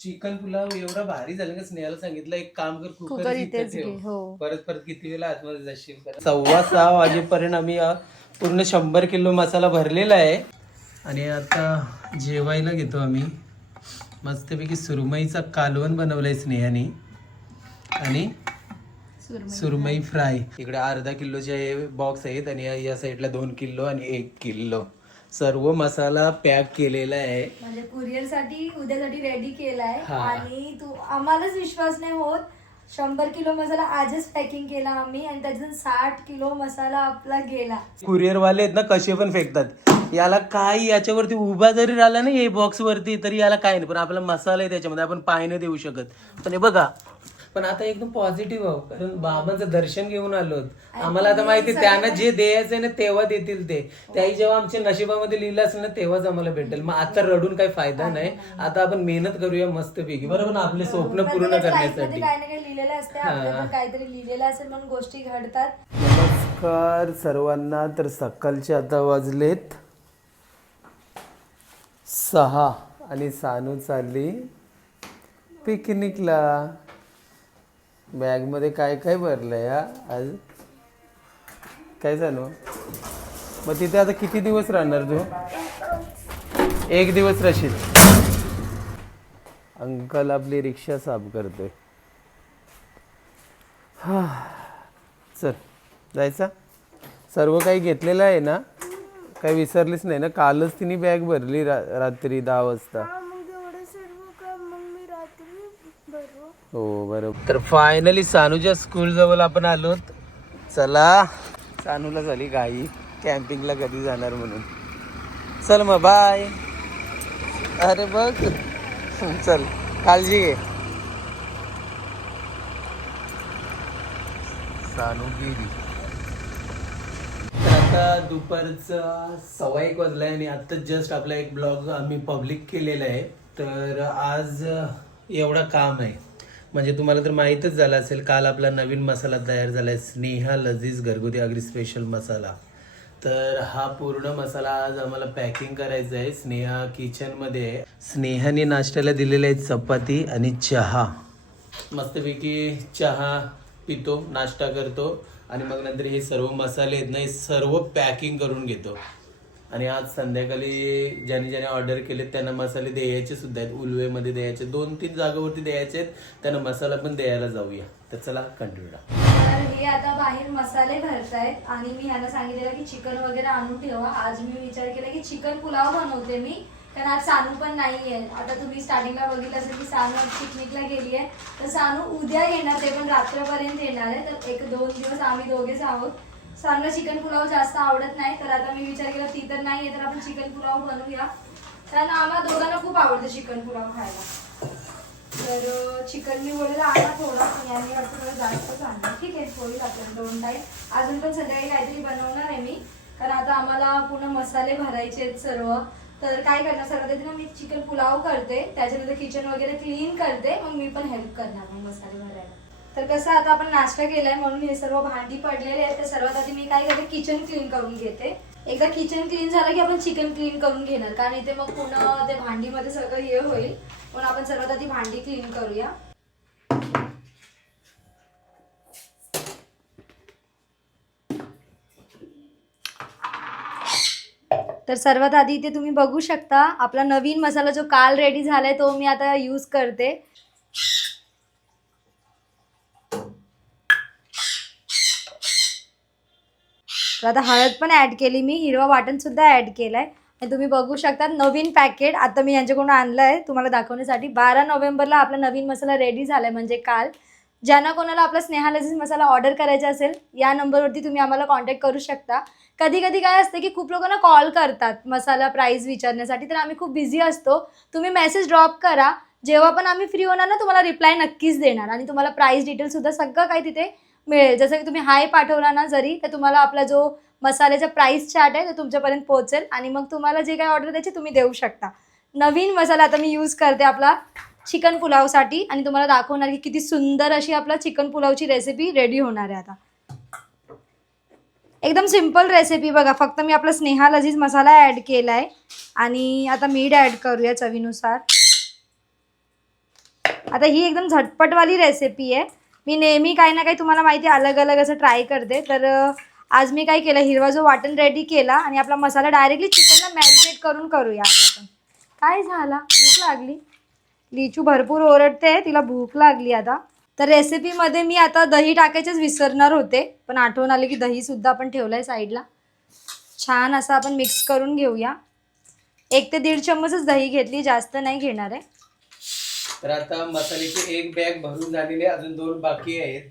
Chicken pulao एवढा भारी झाला का स्नेहाला सांगितलं एक काम कर कुकर कुकर इथे इथेच घे ठेव हो. परत परत किती वेळा आतमध्ये जाशील? परत. सव्वा सहा वाजेपर्यंत आम्ही अ, पूर्ण शंभर किलो मसाला भरलेला आहे. आणि आता जेवायला घेतो आम्ही. मस्तपैकी सुरमईचा कालवण बनवलंय स्नेहाने. आणि सुरमई फ्राय. इकडे अर्धा किलोचे बॉक्स आहेत आणि या- या साईडला दोन किलो आणि एक किलो. सर्व मसाला पॅक केलेला आहे. म्हणजे कुरिअरसाठी उद्यासाठी रेडी केलाय. हा. आणि तू आम्हालाच विश्वास नाही होत. शंभर किलो मसाला आजच पॅकिंग केला आम्ही आणि त्याच्यातून साठ किलो मसाला आपला गेला. कुरिअर वाले आहेत ना कसे पण फेकतात. याला काय याच्यावरती उभा जरी राहिला ना हे बॉक्स वरती तरी याला काय नाही. पण आपला मसाला आहे त्याच्यामध्ये आपण पाय नाही देऊ शकत. पण हे बघा पण आता एकदम पॉझिटिव्ह आहो कारण बाबांचं दर्शन घेऊन आलो आम्हाला आता माहिती आहे, त्यांना जे द्यायचं आहे ना तेव्हा देतील ते. त्याही जेव्हा आमच्या नशिबामध्ये लिहिलं असेल ना तेव्हाच आम्हाला भेटेल. मग आता रडून काही फायदा नाही. आता आपण मेहनत करूया मस्तपैकी. बरोबर ना आपले स्वप्न पूर्ण life मध्ये करण्यासाठी. काही ना काही लिहिलेलं असते आपलं पण काहीतरी लिहिलेलं असेल म्हणून गोष्टी घडतात. नमस्कार सर्वांना तर सकाळचे आता वाजलेत सहा आणि सानू चालली पिकनिकला बॅगमध्ये काय काय भरलंय हा आज काय सांगू मग तिथे आता किती दिवस राहणार तू? एक दिवस राहशील. अंकल आपली रिक्षा साफ करतोय. हा. चल जायचा. सर्व काही घेतलेलं आहे ना? काही विसरलीच नाही ना? कालच तिने बॅग भरली रा रात्री दहा वाजता. हो. बरोबर. तर फायनली सानूच्या स्कूल जवळ आपण आलो चला. सानूला झाली गाई कॅम्पिंगला कधी जाणार म्हणून. चल मग बाय अरे बघ. चल काळजी घे. सानू गेली. आता दुपारचा सव्वा एक वाजलाय आणि आता जस्ट आपला एक ब्लॉग आम्ही पब्लिक केलेला आहे. तर आज एवढं काम आहे. म्हणजे तुम्हाला तर माहीतच झालं असेल काल आपला नवीन मसाला तयार झाला आहे स्नेहा लजीज घरगुती अग्री स्पेशल मसाला. तर हा पूर्ण मसाला आज आम्हाला पॅकिंग करायचा आहे स्नेहा किचनमध्ये आहे स्नेहाने नाश्त्याला दिलेला आहे चपाती आणि चहा. मस्तपैकी चहा पितो नाश्ता करतो आणि मग नंतर हे सर्व मसाले आहेत ना हे सर्व पॅकिंग करून घेतो. आणि आज संध्याकाळी ज्याने ज्याने ऑर्डर केले त्यांना मसाले द्यायचे सुद्धा आहेत. उलवेमध्ये द्यायचे. दोन तीन जागेवरती द्यायचे आहेत. त्यांना मसाला पण द्यायला जाऊया. तर चला कंटिन्यू तर हे आता बाहेर मसाले भरतायत आणि मी ह्यांना सांगितलेलं की चिकन वगैरे आणून ठेवा. आज मी विचार केला की चिकन पुलाव बनवते मी कारण आज सानू पण नाहीये. आता तुम्ही स्टार्टिंगला बघितलं असेल की सानू आज पिकनिकला गेली आहे तर सानू उद्या येणार ते पण रात्रपर्यंत येणार आहे. तर एक दोन दिवस आम्ही दोघेच आहोत. सानूला चिकन पुलाव जास्त आवडत नाही तर आता मी विचार केला ती तर नाही तर आपण चिकन पुलाव बनवूया. कारण आम्हाला दोघांना खूप आवडतं चिकन पुलाव खायला. तर चिकन मी बोललं आणा थोडा पण आणि वाटतं थोडं जास्त चांगलं ठीक आहे होईल आता दोन टाईम अजून पण संध्याकाळी काहीतरी बनवणार आहे मी. कारण आता आम्हाला पूर्ण मसाले भरायचे आहेत सर्व. तर काय करणार सर्वात आधी ना मी चिकन पुलाव करते. त्याच्यानंतर किचन वगैरे क्लीन करते. मग मी पण हेल्प करणार मग मसाले भरायला. तर कसं आता आपण नाश्ता केलाय म्हणून हे सर्व भांडी पडलेले आहेत तर सर्वात आधी मी काय करते किचन क्लीन करून घेते. एकदा किचन क्लीन झालं की आपण चिकन क्लीन करून घेणार कारण इथे मग पुन्हा ते भांडीमध्ये सगळं हे होईल. म्हणून आपण सर्वात आधी भांडी क्लीन करूया. तर सर्वात आधी इथे तुम्ही बघू शकता आपला नवीन मसाला जो काल रेडी झालाय तो मी आता यूज करते. तर आता हळद पण ऍड केली मी. हिरवा वाटण सुद्धा ऍड केलाय. आणि तुम्ही बघू शकता नवीन पॅकेट आता मी यांच्याकडून आणलं आहे तुम्हाला दाखवण्यासाठी. बारा नोव्हेंबरला आपला नवीन मसाला रेडी झालाय म्हणजे काल. ज्यांना कोणाला आपला स्नेहालजीस मसाला ऑर्डर करायचा असेल या नंबरवरती तुम्ही आम्हाला कॉन्टॅक्ट करू शकता. कधी कधी काय असतं की खूप लोकांना कॉल करतात मसाला प्राईस विचारण्यासाठी तर आम्ही खूप बिझी असतो. तुम्ही मेसेज ड्रॉप करा. जेव्हा पण आम्ही फ्री होणार ना तुम्हाला रिप्लाय नक्कीच देणार. आणि तुम्हाला प्राईस डिटेलसुद्धा सगळं काही तिथे मिळेल. जसं की तुम्ही हाय पाठवला ना जरी तर तुम्हाला आपला जो मसाल्याचा प्राईस चार्ट आहे तो तुमच्यापर्यंत पोहोचेल आणि मग तुम्हाला जे काही ऑर्डर द्यायची तुम्ही देऊ शकता. नवीन मसाला आता मी यूज करते आपला चिकन पुलावसाठी आणि तुम्हाला दाखवणार की किती सुंदर अशी आपला चिकन पुलावची रेसिपी रेडी होणार आहे आता. एकदम सिंपल रेसिपी बघा फक्त मी आपला स्नेहा लजीज मसाला ॲड केला आहे आणि आता मीठ ॲड करूया चवीनुसार. आता ही एकदम झटपटवाली रेसिपी आहे. मी नेहमी काही ना काही तुम्हाला माहिती अलग अलग असं ट्राय करते. तर आज मी काय केलं हिरवा जो वाटण रेडी केला आणि आपला मसाला डायरेक्टली चिकनला मॅरिनेट करून करूया आज आपण. काय झाला? भूक लागली. लिचू भरपूर ओरडते तिला भूक लागली आता. तर रेसिपीमध्ये मी आता दही टाकायचेच विसरणार होते पण आठवण आली की दहीसुद्धा आपण ठेवलं आहे साईडला छान असं आपण मिक्स करून घेऊया. एक ते दीड चम्मचच दही घेतली जास्त नाही घेणार आहे. तर आता मसाल्याची एक बॅग भरून झालेली आहे. अजून दोन बाकी आहेत.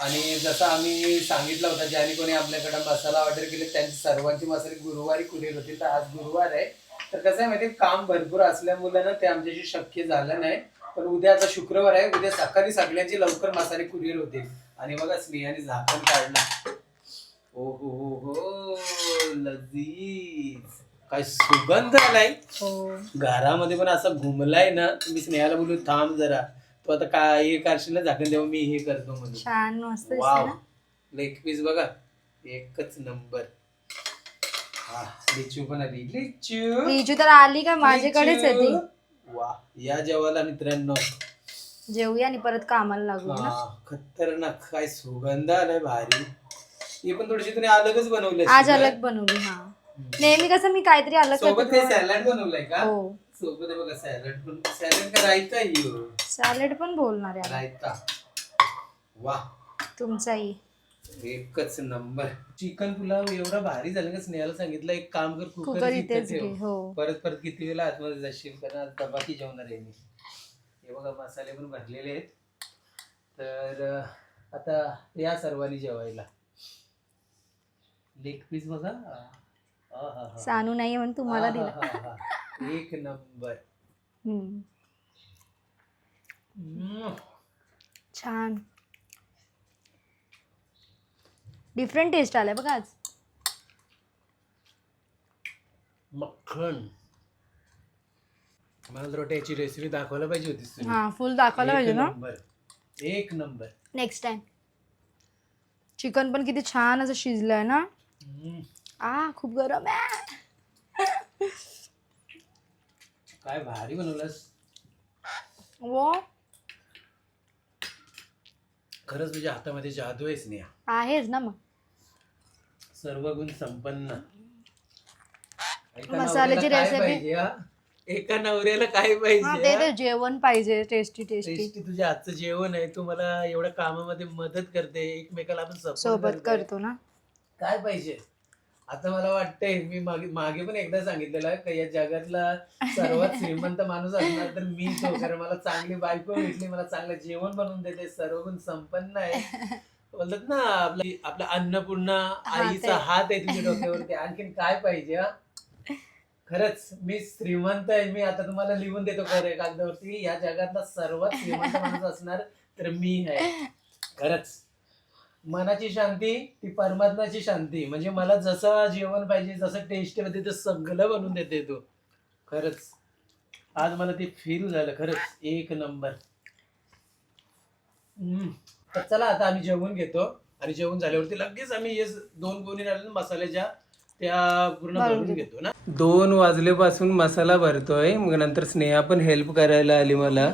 आणि जसं आम्ही सांगितलं होतं ज्याने कोणी आपल्याकडं मसाला ऑर्डर केले त्यांचे सर्वांची मसाले गुरुवारी खुलेल होते. तर आज गुरुवार आहे. तर कसं आहे माहिती काम भरपूर असल्यामुळे ना ते आमच्याशी शक्य झालं नाही. पण उद्या आता शुक्रवार आहे. उद्या सकाळी सगळ्यांची लवकर मसाले कुरिअर होतील. आणि बघा स्नेहाने झाकण काढलं. ओ हो हो हो लजीज. काय सुगंध आलाय. हो. घरामध्ये पण असा घुमलाय ना मी स्नेहाला बोलू थांब जरा. तू आता काय हे करशील ना झाकण तेव्हा मी हे करतो म्हणून. छान मस्त दिसते वाव. ना? लेग पीस बघा. एकच नंबर हा लिचू पण आली. लिचू. लिचू तर आली का? माझ्याकडेच आहे ती. वा या जेवायला मित्रांनो. जेवूया आणि परत कामाला लागू ना? हा, खतरनाक. काय सुगंध आलाय भारी. ही पण थोडीशी तुम्ही अलगच बनवली आज असेल ना? अलग बनवली हा. नेहमी कसं मी काहीतरी अलग सोबत काही करते सॅलड बनवलंय का? हो. सोबत बघा सॅलड पण. सॅलड का रायता येऊ सॅलेड पण बोलणार आहे. आता. रायता. वा. तुमचाही एकच नंबर. चिकन पुलाव एवढा भारी झाला का? स्नेहाला सांगितलं एक काम कर कुकर कुकर इथेच घे हो. परत परत किती वेळा आतमध्ये जाशील? कारण आज दबाकी जेवणार आहे मी. हे बघा मसाले पण भरलेले आहेत. तर अं, आता या सर्वांनी जेवायला. लेग पीस बघा. सानू नाही म्हणून तुम्हाला दिला. एक नंबर. छान. डिफरंट टेस्ट आलाय बघा आज. मक्खन. मला तर याची रेसिपी दाखवायला पाहिजे तुम्ही. हा फुल दाखवायला पाहिजे ना? नंबर. एक नंबर. नेक्स्ट टाइम चिकन पण किती छान असं शिजलंय ना. आ खूप गरम आहे. काय भारी बनवलंस. वो. खरंच तुझ्या हातामध्ये जादू आहेस नेहा आहेच ना मग. सर्व गुण संपन्न. एका मसाल्याची नवऱ्याला काय recipe- पाहिजे, हा? एका नवऱ्याला काय हा पाहिजे हा? जेवण पाहिजे टेस्टी टेस्टी टेस्टी तुझ्या हातचं जेवण आहे तू मला एवढ्या कामामध्ये मदत करते एकमेकाला आपण सोबत. करतो ना. काय पाहिजे? आता मला वाटतंय मी मागे मागे पण एकदा सांगितलेलं का या जगातला सर्वात श्रीमंत माणूस असणार तर मी तो कारण मला चांगली बायको भेटली मला चांगलं जेवण बनवून देते सर्व गुण संपन्न आहे. बोलतात ना आपलं आपलं अन्नपूर्णा आईचा. हात आहे तुझ्या डोक्यावरती. आणखीन काय पाहिजे हा? खरंच मी श्रीमंत आहे मी आता तुम्हाला लिहून देतो खरं कागदावरती या जगातला सर्वात श्रीमंत माणूस असणार तर मी आहे. खरंच. मनाची शांती ती परमात्म्याची शांती. म्हणजे मला जसं जेवण पाहिजे जसं टेस्ट पाहिजे ते सगळं बनवून देते तू. खरंच. आज मला ते फील झालं खरंच. एक नंबर हम्म. तर चला आता आम्ही जेवण घेतो. आणि जेवण झाल्यावरती लगेच आम्ही हे दोन गोणी राहिले ना मसाल्याच्या त्या पूर्ण भरून घेतो. ना? दोन वाजल्यापासून मसाला भरतोय. मग नंतर स्नेहा पण हेल्प करायला आली मला.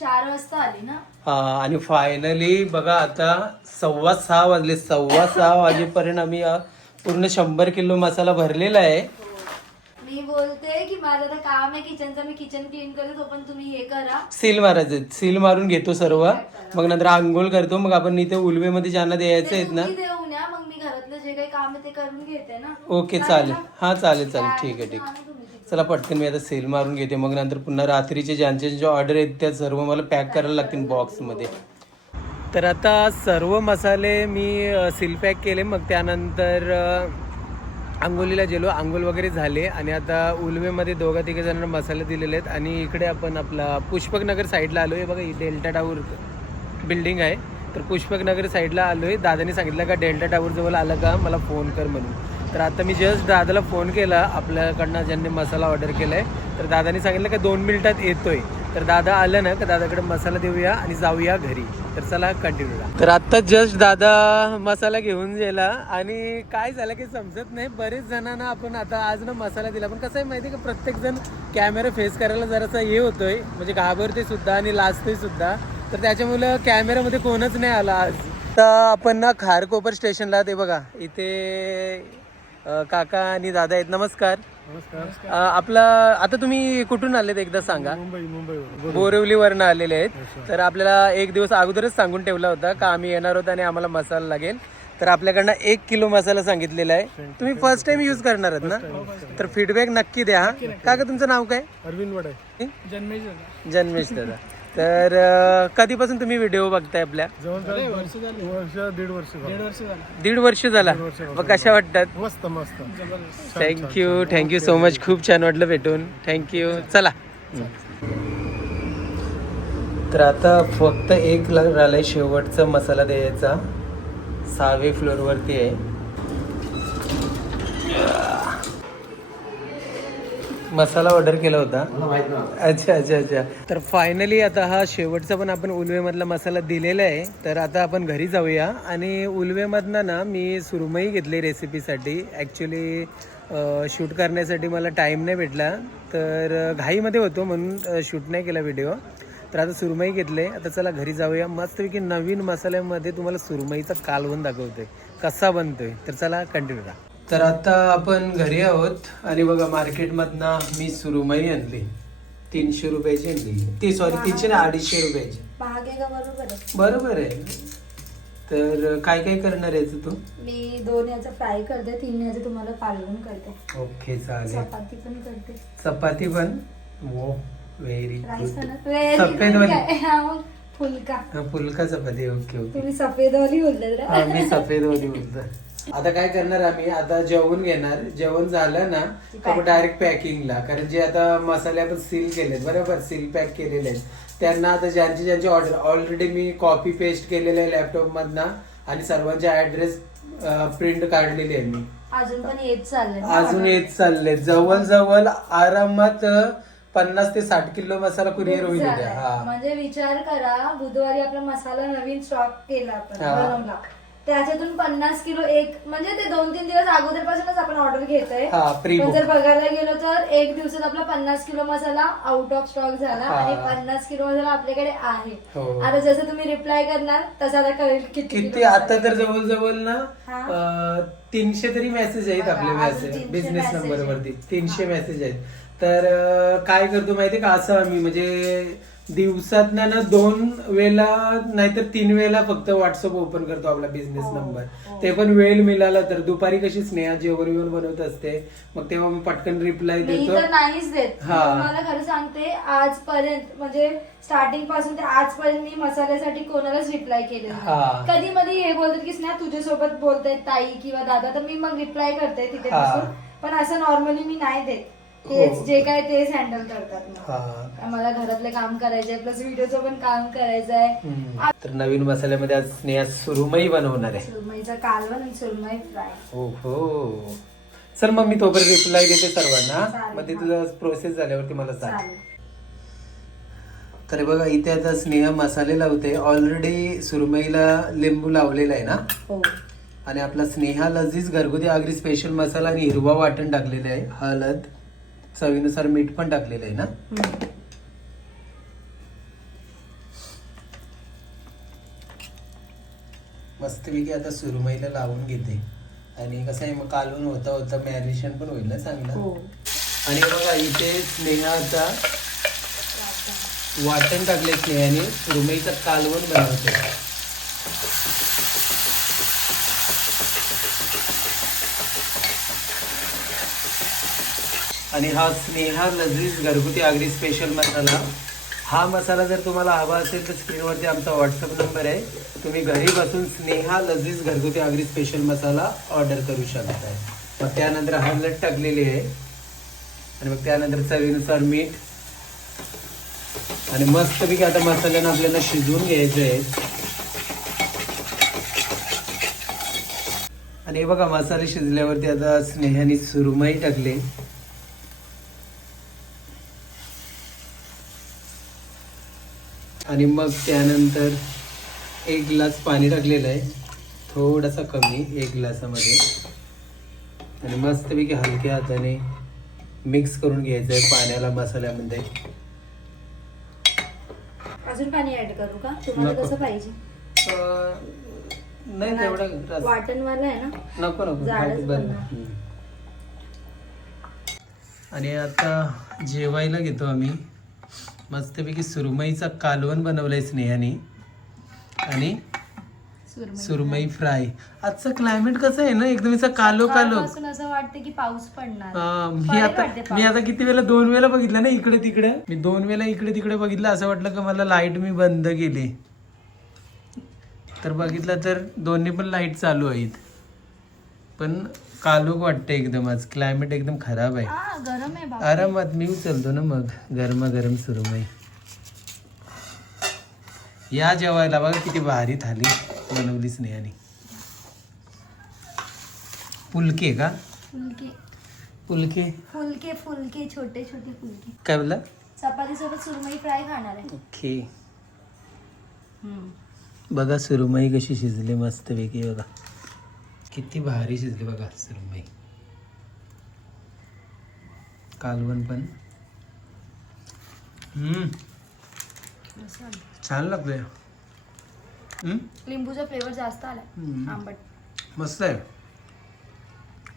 चार वाजता आली ना? आणि फायनली बघा आता सव्वा सहा वाजले. सव्वा सहा वाजेपर्यंत आम्ही पूर्ण शंभर किलो मसाला भरलेला आहे. मी बोलते की माझं काम आहे किचनचं मी किचन क्लीन करते पण तुम्ही हे करा. सील मारायचे सील मारून घेतो सर्व. मग नंतर आंघोळ करतो. मग आपण इथे उलवेमध्ये ज्यांना द्यायचं आहेत ना. तुम्ही मग मी घरातलं जे काही काम आहे ते करून घेते ना. ओके चालेल. हा चालेल चालेल. ठीक आहे ठीक आहे. चला पटकन मी आता सेल मारून घेते. मग नंतर पुन्हा रात्रीचे ज्यांचे जे ऑर्डर आहेत त्या सर्व मला पॅक करायला लागतील बॉक्समध्ये तर आता सर्व मसाले मी सील पॅक केले. मग त्यानंतर आंघोलीला गेलो. आंघोळ वगैरे झाले. आणि आता उलवेमध्ये दोघा तिघे जणांना मसाले दिलेले आहेत. आणि इकडे आपण आपला पुष्पकनगर साईडला आलो आहे बघा ही डेल्टा टावर बिल्डिंग आहे. तर पुष्पकनगर साईडला आलो आहे दादाने सांगितलं का डेल्टा टावरजवळ आलं का? मला फोन कर म्हणून. तर आता मी जस्ट दादाला फोन केला. आपल्याकडनं ज्यांनी मसाला ऑर्डर केला आहे तर दादाने सांगितलं का दोन मिनिटात येतोय. तर दादा आलं ना का दादाकडे मसाला देऊया आणि जाऊया घरी. तर चला कंटिन्यू तर आत्ता जस्ट दादा मसाला घेऊन गेला आणि काय झालं की समजत नाही. बरेच जणांना आपण आता आज ना मसाला दिला. पण कसं आहे माहिती आहे का? प्रत्येक जण कॅमेरा फेस करायला जरासा हे होतोय. म्हणजे घाबरते सुद्धा आणि लाजते सुद्धा. तर त्याच्यामुळं कॅमेरामध्ये कोणच नाही आला आज. तर आपण ना खारकोपर स्टेशनला ते बघा इथे अ, काका आणि दादा आहेत. नमस्कार. नमस्कार. अ, आपला आता तुम्ही कुठून आलेत एकदा सांगा. मुंबई मुंबईवर बोरिवलीवरनं आलेले आहेत. तर आपल्याला एक दिवस अगोदरच सांगून ठेवला होता का आम्ही येणार होतो आणि आम्हाला मसाला लागेल. तर आपल्याकडनं एक किलो मसाला सांगितलेला आहे. तुम्ही फर्स्ट टाइम यूज करणार आहात ना? तर फीडबॅक नक्की द्या हा. काका तुमचं नाव काय? अरविंद वडाय जन्मेश दादा. तर अ, कधीपासून तुम्ही व्हिडिओ बघताय आपल्या? जवळजवळ वर्ष दीड वर्ष दीड वर्ष दीड वर्ष झाला. मग कशा वाटतात? मस्त मस्त. थँक्यू थँक्यू सो मच खूप छान वाटलं भेटून. थँक्यू चला. तर आता फक्त एक ला- राहिलाय शेवटचा मसाला द्यायचा. सहावे फ्लोअरवरती आहे. मसाला ऑर्डर केला होता. अच्छा अच्छा अच्छा. तर फायनली आता हा शेवटचा पण आपण उलवेमधला मसाला दिलेला आहे. तर आता आपण घरी जाऊया. आणि उलवेमधनं ना मी सुरमई घेतली रेसिपीसाठी ॲक्च्युली शूट करण्यासाठी मला टाईम नाही भेटला. तर घाईमध्ये होतो म्हणून शूट नाही केला व्हिडिओ तर आता सुरमई घेतले. आता चला घरी जाऊया. मस्तपैकी नवीन मसाल्यामध्ये तुम्हाला सुरमईचा कालवण दाखवतोय. कसा बनतोय? तर चला कंटिन्यू करा. तर आता आपण घरी आहोत आणि बघा मार्केटमधनं मी सुरमई आणली. तीनशे रुपयाची आणली. ती सॉरी तीनशे ना अडीचशे रुपयाची. महाग आहे का? बरोबर आहे. बरोबर आहे. तर काय काय करणार याचं तू? मी दोन याचं फ्राय करते तीन याचं तुम्हाला कालवून करते. ओके चालेल. चपाती पण करते. चपाती पण? वो व्हेरी राईस गुड पण Very सफेद वाली. हा, फुलका. Phulka chapati okay okay. तुम्ही सफेदवाली बोलले हा, मी सफेद वाली बोलतो आता काय करणार आम्ही? आता जेवण घेणार. जेवण झालं ना तर डायरेक्ट पॅकिंगला कारण जे आता मसाले आपण सील केलेत बरोबर? सील पॅक केलेले आहेत. त्यांना आता ज्यांची ज्यांची ऑर्डर ऑलरेडी मी कॉपी पेस्ट केलेले आहे लॅपटॉप मधनं आणि सर्वांचे ऍड्रेस प्रिंट काढलेले आहे मी. अजून पण येत चाललंय ना अजून. येत चालले जवळ जवळ आरामात पन्नास ते साठ किलो मसाला कुरिअर होईल उद्या. हा. म्हणजे विचार करा बुधवारी आपला मसाला नवीन स्टॉक केला आपण. बनवला त्याच्यातून पन्नास किलो एक म्हणजे ते दोन तीन दिवस अगोदरपासूनच आपण ऑर्डर घेतोय हा. पण जर बघायला गेलो तर एक दिवसात आपला पन्नास kilo masala out of stock झाला हा. आणि पन्नास किलो मसाला आपल्याकडे आहे हो. आता जसं तुम्ही रिप्लाय करणार तसं आता कळेल किती किती किलो आता तर जवळ जवळ ना हा. अं, तीनशे तरी मेसेज आहेत बघा, आपले अजून मेसेज बिझनेस message नंबर आहेत. वरती तीनशे मेसेज आहेत तर अं, काय करतो माहितीये का असं आम्ही म्हणजे दिवसात ना दोन वेळेला नाहीतर तीन वेळेला फक्त व्हॉट्सअप ओपन करतो आपला बिझनेस हो, नंबर हो. ते पण वेळ मिळाला तर दुपारी कशी स्नेहा जेवण बिवण बनवत असते मग तेव्हा मी पटकन रिप्लाय मी देतो तर नाहीच देत हा. तुम्हाला खरं सांगते आजपर्यंत म्हणजे स्टार्टिंगपासून ते आजपर्यंत मी मसाल्यासाठी कोणालाच रिप्लाय केले हा. कधी मध्ये हे बोलतात की स्नेहा तुझ्यासोबत बोलतायत ताई किंवा दादा तर मी मग रिप्लाय करते तिथे हा. बसून पण असं नॉर्मली मी नाही देत हो. तेच जे काय तेच हँडल करतात. हा. मला घरातले काम करायचंय प्लस व्हिडिओचं पण काम करायचंय. तर नवीन मसाल्यामध्ये आज स्नेहा सुरुमई बनवणार आहे. सुरमईचा कालवण आणि सुरमई फ्राय. हो हो चल मग मी तोपर्यंत रिप्लाय देते सर्वांना. मग ते हा. तुझं प्रोसेस झाल्यावरती मला सांग. तर बघा इथे आता स्नेहा मसाले लावते. ऑलरेडी सुरमईला लिंबू लावलेला आहे ना? हो. आणि आपला स्नेहा लजीज घरगुती आगरी स्पेशल मसाला आणि हिरवा वाटण टाकलेलं आहे हळद. चवीनुसार मीठ पण टाकलेलं आहे ना. मस्तपैकी आता सुरमईला लावून घेते. आणि कसं आहे मग कालवून होता होता मॅरिनेशन पण होईल ना चांगलं? हो. आणि बघा इथे स्नेहा आता वाटण टाकले स्नेहाने. सुरमईचं कालवण बनवते आणि हा स्नेहा लजीज घरगुती आगरी स्पेशल मसाला. हा मसाला जर तुम्हाला हवा असेल तर स्क्रीनवरती आमचा व्हॉट्सअप नंबर आहे. तुम्ही घरी बसून स्नेहा लजीज घरगुती आगरी स्पेशल मसाला ऑर्डर करू शकताय. मग त्यानंतर हळद टाकलेली आहे. आणि मग त्यानंतर चवीनुसार मीठ. आणि मस्तपैकी आता मसाल्यानं आपल्याला शिजवून घ्यायचं आहे. आणि हे बघा मसाले शिजल्यावरती आता स्नेहाने सुरमई टाकले. आणि मग त्यानंतर एक ग्लास पाणी टाकलेलं आहे. थोडासा कमी एक ग्लासामध्ये. आणि मस्तपैकी हलक्या हाताने मिक्स करून घ्यायचं आहे पाण्याला मसाल्यामध्ये. अजून पाणी ऍड करू का? तुम्हाला नको. कसं पाहिजे? अं, नाही तेवढं रस- वाटणवाला आहे ना? नको नको जाडच बरं. हम्म. आणि आता जेवायला घेतो आम्ही. मस्तपैकी सुरमईचा कालवण बनवलंय स्नेहाने. आणि सुरमई फ्राय. आजचं क्लायमेट कसं आहे ना एकदम असं कालो कालो. असं वाटतं की पाऊस पडणार. मी आता मी आता किती वेळा दोन वेळा बघितलं ना इकडे तिकडे. मी दोन वेळा इकडे तिकडे बघितलं असं वाटलं का मला लाइट मी बंद केली. तर बघितलं तर दोन्ही पण लाइट चालू आहेत. पण कालोख वाटतं एकदम आज. क्लायमेट एकदम खराब आहे. हा गरम आहे बाबा आरामात मी उचलतो ना मग. गरमा गरम सुरमई या जेवायला बघा किती भारी थाली बनवली स्नेहाने. पुलके का? फुलके. पुलके? फुलके फुलके छोटे छोटे फुलके. काय बोला चपाती सोबत सुरमई फ्राय खाणार आहे. ओके. हम्म. बघा सुरमई कशी शिजली मस्त पैकी बघा. किती भारी शिजली बघा सुरमई कालवण पण. हम्म. मस्त. छान लागतोय. लिंबूचा फ्लेवर जास्त आला. आंबट. मस्त आहे.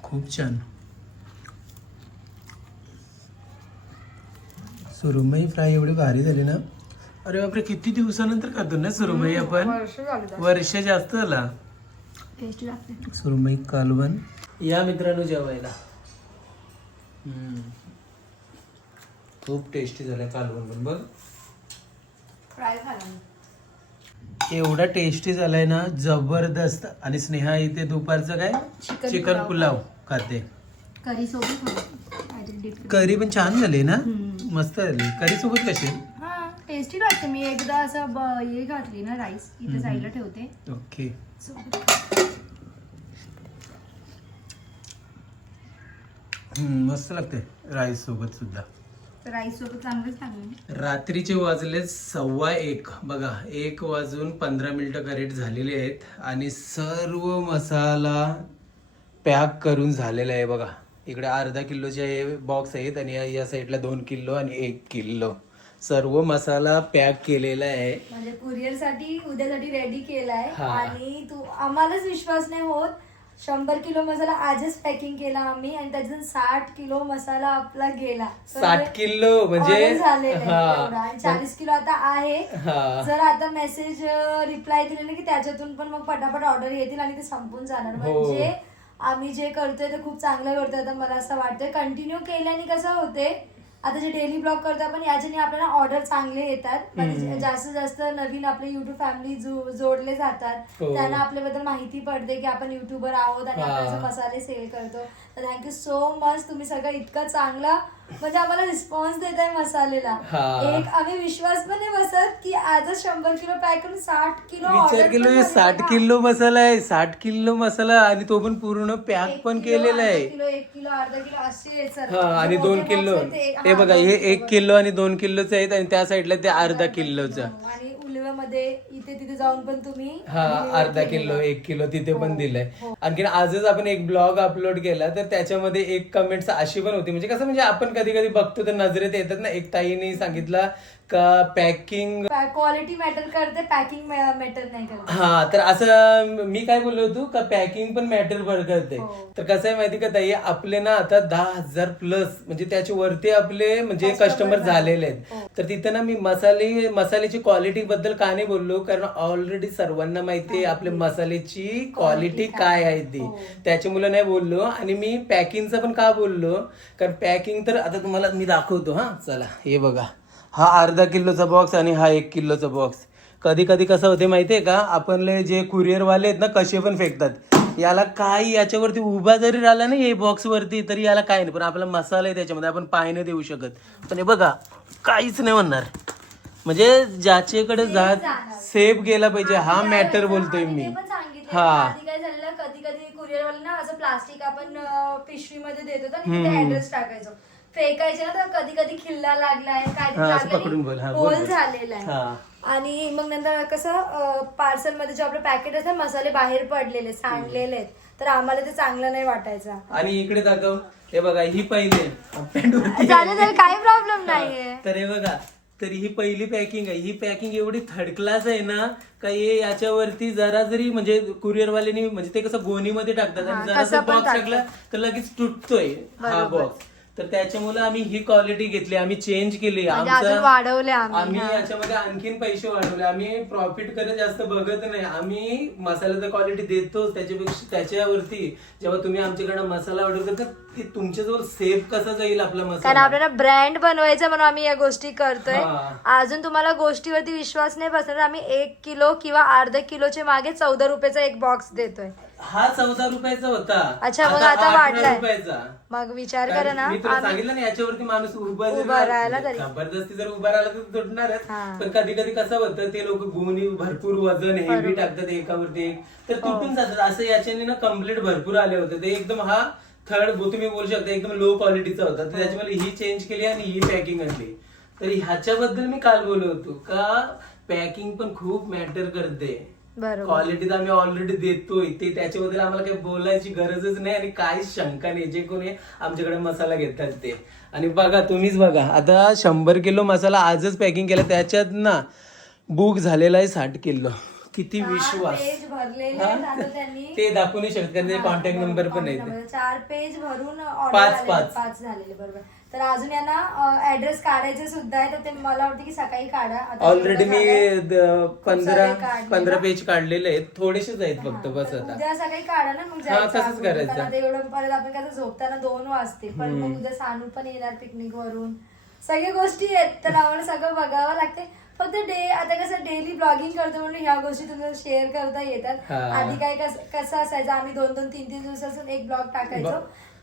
खूप छान. सुरमई फ्राय एवढी भारी झाली ना? अरे बापरे किती दिवसानंतर खातो ना सुरमई आपण? वर्ष जास्त झाला. टेस्टी लागते. सुरमई कालवण. या मित्रांनो जेवायला. खूप टेस्टी झालं कालवण पण बघ. फ्राय खाणार एवढा टेस्टी झालाय ना जबरदस्त. आणि स्नेहा इथे दुपारचं काय? चिकन पुलाव. खाते. करी सोबत पण छान झाली ना. मस्त झाली. करी सोबत कशी? हा टेस्टी लागते. मी एकदा असं हे घातली ना राईस इथे साईडला ठेवते. ओके मस्त लागते राईस सोबत सुद्धा. राईस सोबत चांगलंच लागलं रात्रीचे वाजले सव्वा एक. बघा एक वाजून पंधरा मिनिटं करेक्ट झालेले आहेत आणि सर्व मसाला पॅक करून झालेला आहे बघा. इकडे अर्धा किलोचे बॉक्स आहेत आणि या- या साईडला दोन किलो आणि एक किलो. सर्व मसाला पॅक केलेला आहे. म्हणजे कुरिअरसाठी उद्यासाठी रेडी केलाय. हा. आणि तू आम्हालाच विश्वास नाही होत. शंभर किलो मसाला आजच पॅकिंग केला आम्ही आणि त्याच्यातून साठ किलो मसाला आपला गेला. साठ किलो म्हणजे? चाळीस किलो आता आहे. जर आता मेसेज रिप्लाय दिले ना की त्याच्यातून पण मग पटापट ऑर्डर येतील आणि ते संपून जाणार. हो. म्हणजे आम्ही जे करतोय ते खूप चांगलं करतोय. आता मला असं वाटतंय. कंटिन्यू केल्याने कसं होते आता जे डेली ब्लॉग करतो आपण याच्याने आपल्याला ऑर्डर चांगले येतात म्हणजे हम्म. जास्तीत जास्त नवीन आपले युट्यूब फॅमिली जोडले जातात हो. त्यांना आपल्याबद्दल माहिती पडते की आपण युट्यूबर आहोत आणि हा. आपण असे मसाले सेल करतो तर थँक्यू सो मच तुम्ही सगळं इतकं चांगलं म्हणजे आम्हाला रिस्पॉन्स देत आहे मसालेला. हा. एक आम्ही विश्वास पण नाही बसत की आजच शंभर किलो पॅक करून साठ किलो विचार order केलो पण साठ. किलो मसाला आहे साठ किलो मसाला आणि तो पण पूर्ण पॅक एक पण किलो, केलेला अर्धा आहे. किलो एक किलो अर्धा किलो असे आहेत हा आणि जे दोन मोठे किलो box आहेत ते- हे हा, बघा हे एक किलो आणि दोन किलोचे आहेत आणि त्या साईडला ते अर्धा किलोचं. आणि उलव्यामध्ये इथे तिथे जाऊन पण तुम्ही हा अर्धा. किलो एक किलो तिथे पण हो, दिलंय हो. आणखीन आजच आपण एक ब्लॉग अपलोड केला तर त्याच्यामध्ये एक कमेंट्स अशी पण होती म्हणजे कसं म्हणजे आपण कधी कधी बघतो तर नजरेत येतात ना एक ताईने सांगितलं का पॅकिंग क्वालिटी मॅटर करते पॅकिंग मॅटर नाही करते. हा तर असं मी काय बोललो होतो का पॅकिंग पण मॅटर भर करते. हो. तर कसं आहे माहिती का ताई? आपले ना आता दहा हजार प्लस म्हणजे त्याच्या वरती आपले म्हणजे Customer कस्टमर झाले. झालेले हो. आहेत तर तिथं ना मी मसाले मसाल्याची क्वालिटी बद्दल का नाही बोललो? कारण ऑलरेडी सर्वांना माहिती आहे आपल्या मसाल्याची क्वालिटी काय आहे. ती. हो. त्याच्यामुळे नाही बोललो. आणि मी पॅकिंगचं पण का बोललो? कारण पॅकिंग तर आता तुम्हाला मी दाखवतो हा. चला हे बघा. हा अर्धा किलोचा बॉक्स आणि हा एक किलोचा बॉक्स कधी कधी कसं होते माहितीये का? आपले जे कुरिअर वाले आहेत ना कसे पण फेकतात. याला काही याच्यावरती उभा जरी राहिला ना हे बॉक्स वरती तरी याला काही नाही. पण आपला मसाला आहे त्याच्यामध्ये आपण पाय नाही देऊ शकत. पण हे बघा काहीच नाही म्हणणार. म्हणजे ज्याच्याकडे जा जाणार. सेफ गेला पाहिजे हा काय मॅटर बोलतोय मी. हा. काय झालेलं कधी कधी कुरिअर वाले ना असं प्लास्टिक आपण पिशवीमध्ये देत. ऍड्रेस टाकायचो. फेकायचे ना तर कधी कधी खिल्ला लागलाय हा, असं पकडून बोल, हा, काय बोल, होल बोल. झालेला आहे. आणि मग नंतर कसं पार्सलमध्ये जे आपलं पॅकेट असतं मसाले बाहेर पडलेले सांडलेले आहेत. तर आम्हाला ते चांगलं नाही वाटायचं. आणि इकडे दाखव. हे बघा ही पहिले चालेल चालेल काही प्रॉब्लेम नाहीये. तर हे बघा तर ही पहिली पॅकिंग आहे. ही पॅकिंग एवढी थर्ड क्लास आहे ना का हे याच्यावरती जरा जरी म्हणजे कुरिअर वाल्यानी म्हणजे ते कसं गोणीमध्ये टाकतात हा, आणि जरा कसं पण बॉक्स. टाकला तर लगेच तुटतोय. हा बॉक्स तर त्याच्यामुळे आम्ही ही क्वालिटी घेतली आम्ही चेंज केली. म्हणजे अजून वाढवले आम्ही, आम्ही हा. याच्यामध्ये आणखीन पैसे वाढवले. आम्ही प्रॉफिट करत जास्त बघत नाही. आम्ही मसाल्याचा क्वालिटी देतोच त्याच्यापेक्षा त्याच्यावरती. जेव्हा तुम्ही आमच्याकडे मसाला ऑर्डर करता ते तुमच्याजवळ सेफ कसा जाईल आपला कारण मसाला आपल्याला ब्रँड बनवायचं म्हणून आम्ही या गोष्टी करतोय. हा. अजून तुम्हाला गोष्टीवरती विश्वास नाही बसणार. आम्ही एक किलो किंवा अर्धा किलोचे मागे चौदा रुपयाचा एक बॉक्स देतोय. हा चौदा रुपयाचा होता. अच्छा, मग आता वाढलाय. रुपयाचा. मग विचार करा ना. मी तुला आम्ही- सांगितलं ना याच्यावरती माणूस उभा जरी उभा राहिला तरी. जबरदस्ती जर उभा राहिला तर तुटणारच. हा. पण कधी कधी कसं होतं ते लोक गुणी भरपूर वजन हेवी टाकतात एकावरती एक. तर हो. तुटून जातात. असं याच्याने ना कंप्लीट भरपूर आले होते. ते एकदम हा थर्ड तुम्ही बोलू शकता एकदम लो क्वालिटीचा होता. तर त्याच्यामुळे ही चेंज केली आणि ही पॅकिंग आणली. तर ह्याच्याबद्दल मी काल बोललो होतो का पॅकिंग पण खूप मॅटर करते. क्वालिटी तर आम्ही ऑलरेडी देतोय. ते त्याच्याबद्दल आम्हाला काही बोलायची गरजच नाही आणि काहीच शंका नाही. जे कोणी आमच्याकडे मसाला घेतात ते. आणि बघा तुम्हीच बघा. आता शंभर किलो मसाला आजच पॅकिंग केला. त्याच्यात ना बुक झालेला आहे साठ किलो. किती विश्वास. ते दाखवू नाही शकत कारण कॉन्टॅक्ट नंबर पण आहे. चार पेज भरून पाच. पाच झालेले बरोबर. तर अजून यांना ऍड्रेस काढायचे सुद्धा आहे तर ते मला वाटतं की सकाळी काढा आता ऑलरेडी एवढं मी झालंय. द- पंधरा सारे काढले पंधरा ना? पेज काढलेले आहेत थोडेसेच आहेत फक्त हा, बस तर आता उद्या सकाळी काढा ना मग जायचं तसंच. करायचं. कारण आता एवढं परत आपण कसं झोपताना दोन वाजते पण मग उद्या सानू पण येणार पिकनिक वरून सगळ्या गोष्टी आहेत तर आम्हाला सगळं बघावं लागते फक्त डे आता कसं डेली ब्लॉगिंग करतो म्हणून ह्या गोष्टी तुम्हाला शेअर करता येतात हा. आधी काय कसं कसं असायचं आम्ही दोन दोन तीन तीन दिवसातून एक ब्लॉग टाकायचो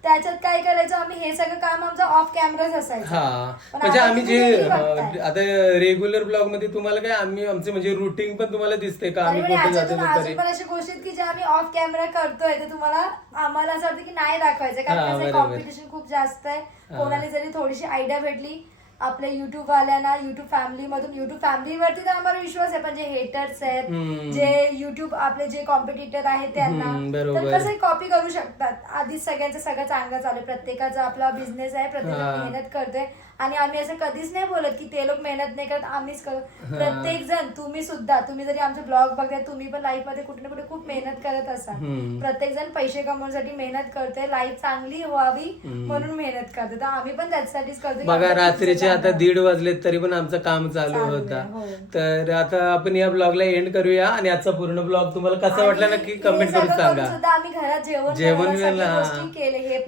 त्याच्यात काय करायचो आम्ही हे सगळं काम आमचं ऑफ कॅमेराच असायचं. हा. पण म्हणजे आता आम्ही तुम्ही जे बघताय. आता रेग्युलर ब्लॉगमध्ये तुम्हाला काय आम्ही आमचे म्हणजे रुटीन पण तुम्हाला दिसते का? आम्ही कुठे जातो अजून पण अशा गोष्टी आहेत की ज्या आम्ही ऑफ कॅमेरा करतोय तर तुम्हाला आम्हाला असं वाटतं की नाही दाखवायचं. हा, कारण बरोबर. कॉम्पिटिशन खूप जास्त आहे. कोणाला जरी थोडीशी आयडिया भेटली आपल्या युट्यूब वाल्यांना युट्यूब फॅमिली मधून युट्यूब फॅमिलीवरती तर आम्हाला विश्वास आहे पण जे हेटर्स आहेत. जे युट्यूब आपले जे कॉम्पिटिटर आहेत त्यांना तर. कसं कॉपी करू शकतात. आधीच सगळ्यांचं सगळं चांगलं चालू आहे. प्रत्येकाचा आपला बिझनेस आहे प्रत्येक. मेहनत करतोय. आणि आम्ही असं कधीच नाही बोलत की ते लोक मेहनत नाही करत आम्हीच करतो प्रत्येक जण तुम्ही सुद्धा तुम्ही जरी आमचे ब्लॉग बघताय तुम्ही पण लाईफमध्ये कुठे ना कुठे खूप मेहनत करत असाल. प्रत्येक जण पैसे कमवण्यासाठी मेहनत करते लाईफ चांगली व्हावी म्हणून मेहनत करते तर आम्ही पण त्याच्यासाठीच करतो बघा आपलं रात्रीचे आता दीड वाजलेत तरी पण आमचं काम चालू होता. हो. तर आता आपण या ब्लॉगला एंड करूया आणि आजचा पूर्ण ब्लॉग तुम्हाला कसा वाटला नक्की कमेंट करून सांगा. जेवण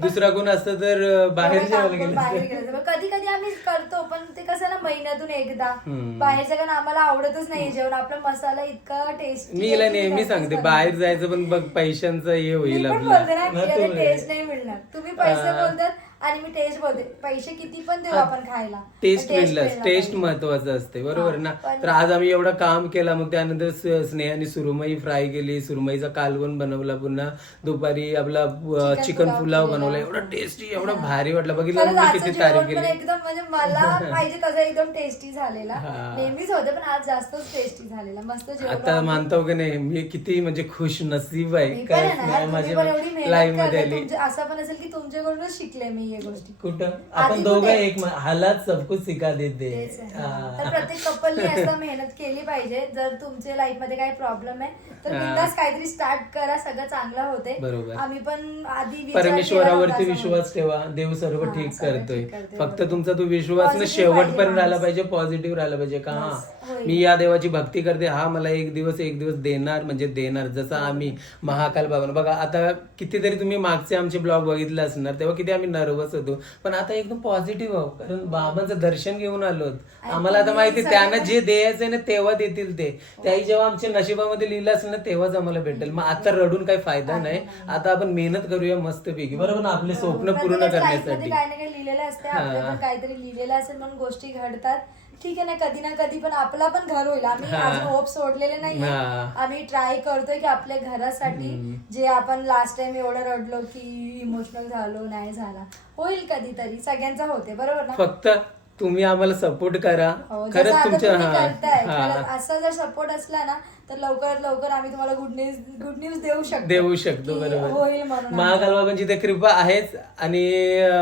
दुसरा कोण असतं तर बाहेर गेलं. कधी कधी आम्ही करतो पण ते कसं ना महिन्यातून एकदा. हम्म. बाहेरचं कारण आम्हाला आवडतच नाही जेवण. आपला मसाला इतका टेस्टी मी नेहमी सांगते बाहेर जायचं पण बघ पैशांचं हे होईल आपलं. टेस्ट नाही मिळणार. तुम्ही पैसे. बोलतात आणि मी टेस्ट बोलते पैसे किती पण देऊ आपण खायला. टेस्ट मिळलं टेस्ट. महत्वाचं असते बरोबर ना? तर आज आम्ही एवढं काम केलं मग त्यानंतर स्नेहाने सुरमई फ्राय केली. सुरमईचा कालवण बनवला पुन्हा. दुपारी आपला चिकन पुलाव. बनवला. एवढं टेस्टी एवढं भारी वाटलं. बघितलं मी किती तारीफ केली? एकदम म्हणजे मला पाहिजे तसं एकदम टेस्टी झालेला. नेहमीच होते पण आज जास्तच टेस्टी झालेला. मस्त आता मानतो की नाही मी किती म्हणजे खुश नसीब आहे. काय माझ्या लाईव्हमध्ये. आली. असं पण असेल की तुमच्याकडूनच शिकले मी. या गोष्टी कुठं आपण आधी दोघं कुठे? एक म- हालात सब कुछ सिखा देते तेच आहे. हा. प्रत्येक कपलने असं मेहनत केली पाहिजे जर तुमच्या लाईफमध्ये काही प्रॉब्लेम आहे तर हा. बिंदास काहीतरी स्टार्ट करा सगळं चांगलं होते बरोबर. आम्ही पण आधी विचार केला परमेश्वरावरती असं विश्वास ठेवा देव सर्व हा, ठीक सगळं करतोय ठीक करतोय, फक्त. तुमचा तो विश्वास ना Positive शेवटपर्यंत पाहिजे राहिला माणूस. पाहिजे पॉझिटिव्ह राहिला पाहिजे का हा बस, होय. मी या देवाची भक्ती करते हा मला एक दिवस एक दिवस देणार म्हणजे देणार जसं आम्ही महाकाल बाबा बघा आता कितीतरी तुम्ही मागचे आमचे ब्लॉग बघितले असणार तेव्हा किती आम्ही नर्वस होतो. पण आता एकदम पॉझिटिव्ह आहोत कारण बाबांचं दर्शन घेऊन आलो आम्हाला आता माहिती त्यांना जे द्यायचंय ना तेव्हा देतील ते. त्याही जेव्हा आमच्या नशिबामध्ये लिहिलं असेल ना तेव्हाच आम्हाला भेटेल. मग आता रडून काही फायदा नाही. आता आपण मेहनत करूया मस्त पैकी बरोबर ना आपले स्वप्न पूर्ण करण्यासाठी. लिहिलेलं असते हा. काहीतरी लिहिलेलं असेल म्हणून गोष्टी घडतात. ठीक आहे ना कधी ना कधी पण आपला पण घर होईल. आम्ही हा. अजून होप सोडलेले नाही हा. आम्ही ट्राय करतोय की आपल्या घरासाठी जे आपण लास्ट टाइम एवढं रडलो की इमोशनल झालो नाही झाला. होईल कधीतरी. सगळ्यांचा होते बरोबर ना? फक्त तुम्ही आम्हाला सपोर्ट करा. हो, जसं खरंच आता तुमच्या तुम्ही हा. करताय खरंच असा जर सपोर्ट असला ना तर लवकरात लवकर आम्ही तुम्हाला गुड न्यूज गुड न्यूज देऊ शकतो. देऊ शकतो की बरोबर. म्हणून महाकाल बाबांची ते कृपा आहेच. आणि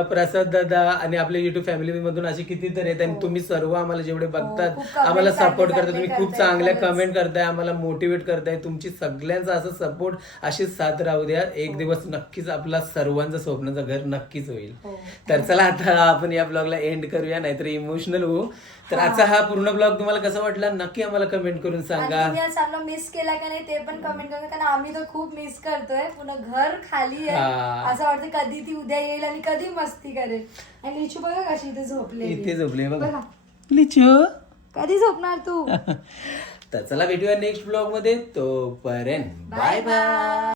प्रसाद दादा आणि आपल्या युट्यूब फॅमिली मधून असे कितीतरी आहेत आणि तुम्ही सर्व आम्हाला जेवढे बघतात हो. खूप comment आम्हाला सपोर्ट करता तुम्ही चांगले खूप चांगल्या कमेंट करताय आम्हाला मोटिवेट करताय. तुमची सगळ्यांचा असं सपोर्ट अशीच साथ राहू द्या. एक हो. दिवस नक्कीच आपला सर्वांचं स्वप्नाचं घर नक्कीच होईल. हो. तर चला आता आपण या ब्लॉगला एंड करूया नाहीतर इमोशनल होऊ. तर आजचा हा पूर्ण ब्लॉग तुम्हाला कसा वाटला? नक्की आम्हाला कमेंट करून आणि सांगा तुम्ही आज आम्हाला मिस केला का नाही ते पण कमेंट करा कारण आम्ही तर खूप मिस करतोय. पुन्हा घर खाली आहे. हा. असं वाटतं कधी ती उद्या येईल आणि कधी मस्ती करेल. आणि लिचू बघा कशी इथे झोपले इथे झोपले बघा. बघा. लिचू? कधी झोपणार तू? तर चला भेटूया नेक्स्ट ब्लॉगमध्ये. तोपर्यंत बाय बाय